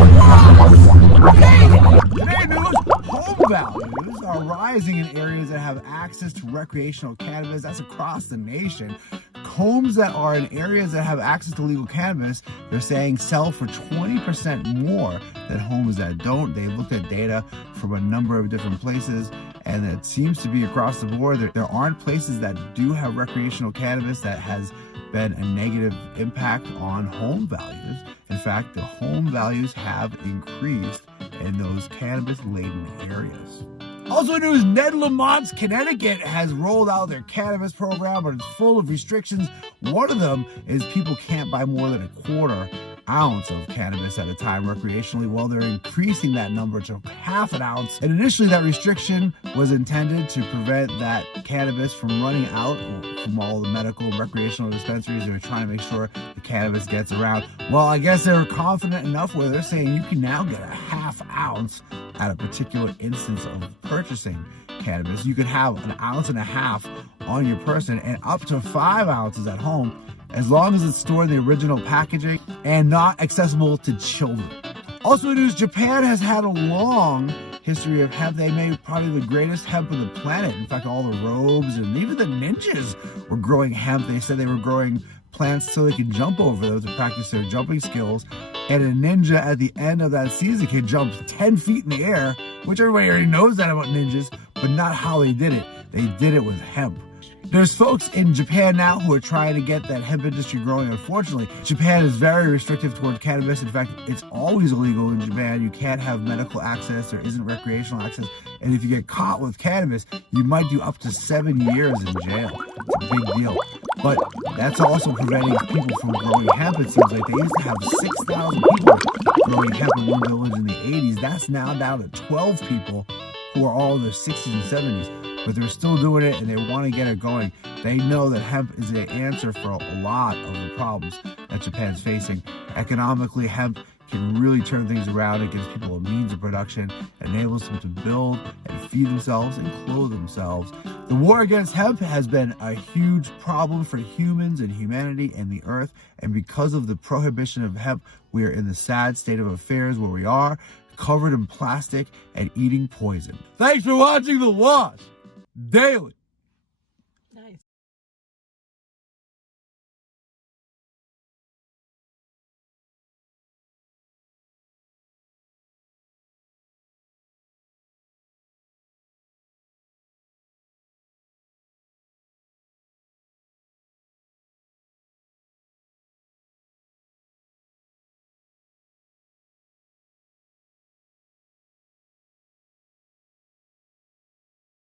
Today news, home values are rising in areas that have access to recreational cannabis. That's across the nation. Homes that are in areas that have access to legal cannabis, they're saying sell for 20% more than homes that don't. They've looked at data from a number of different places, and it seems to be across the board. There aren't places that do have recreational cannabis that has been a negative impact on home values. In fact, the home values have increased in those cannabis-laden areas. Also news, Ned Lamont's Connecticut has rolled out their cannabis program, but it's full of restrictions. One of them is people can't buy more than a quarter ounce of cannabis at a time recreationally. Well, they're increasing that number to half an ounce. And initially that restriction was intended to prevent that cannabis from running out from all the medical and recreational dispensaries. They're trying to make sure the cannabis gets around. Well, I guess they're confident enough where they're saying you can now get a half ounce at a particular instance of purchasing cannabis. You could have an ounce and a half on your person and up to 5 ounces at home, as long as it's stored in the original packaging and not accessible to children. Also news, Japan has had a long history of hemp. They made probably the greatest hemp on the planet. In fact, all the robes and even the ninjas were growing hemp. They said they were growing plants so they could jump over those to practice their jumping skills. And a ninja at the end of that season could jump 10 feet in the air, which everybody already knows that about ninjas, but not how they did it. They did it with hemp. There's folks in Japan now who are trying to get that hemp industry growing. Unfortunately, Japan is very restrictive toward cannabis. In fact, it's always illegal in Japan. You can't have medical access. There isn't recreational access. And if you get caught with cannabis, you might do up to 7 years in jail. It's a big deal. But that's also preventing people from growing hemp. It seems like they used to have 6,000 people growing hemp in one village in the 80s. That's now down to 12 people who are all in their 60s and 70s. But they're still doing it and they want to get it going. They know that hemp is the answer for a lot of the problems that Japan's facing. Economically, hemp can really turn things around. It gives people a means of production, enables them to build and feed themselves and clothe themselves. The war against hemp has been a huge problem for humans and humanity and the earth. And because of the prohibition of hemp, we are in the sad state of affairs where we are, covered in plastic and eating poison. Thanks for watching The Lost Daily.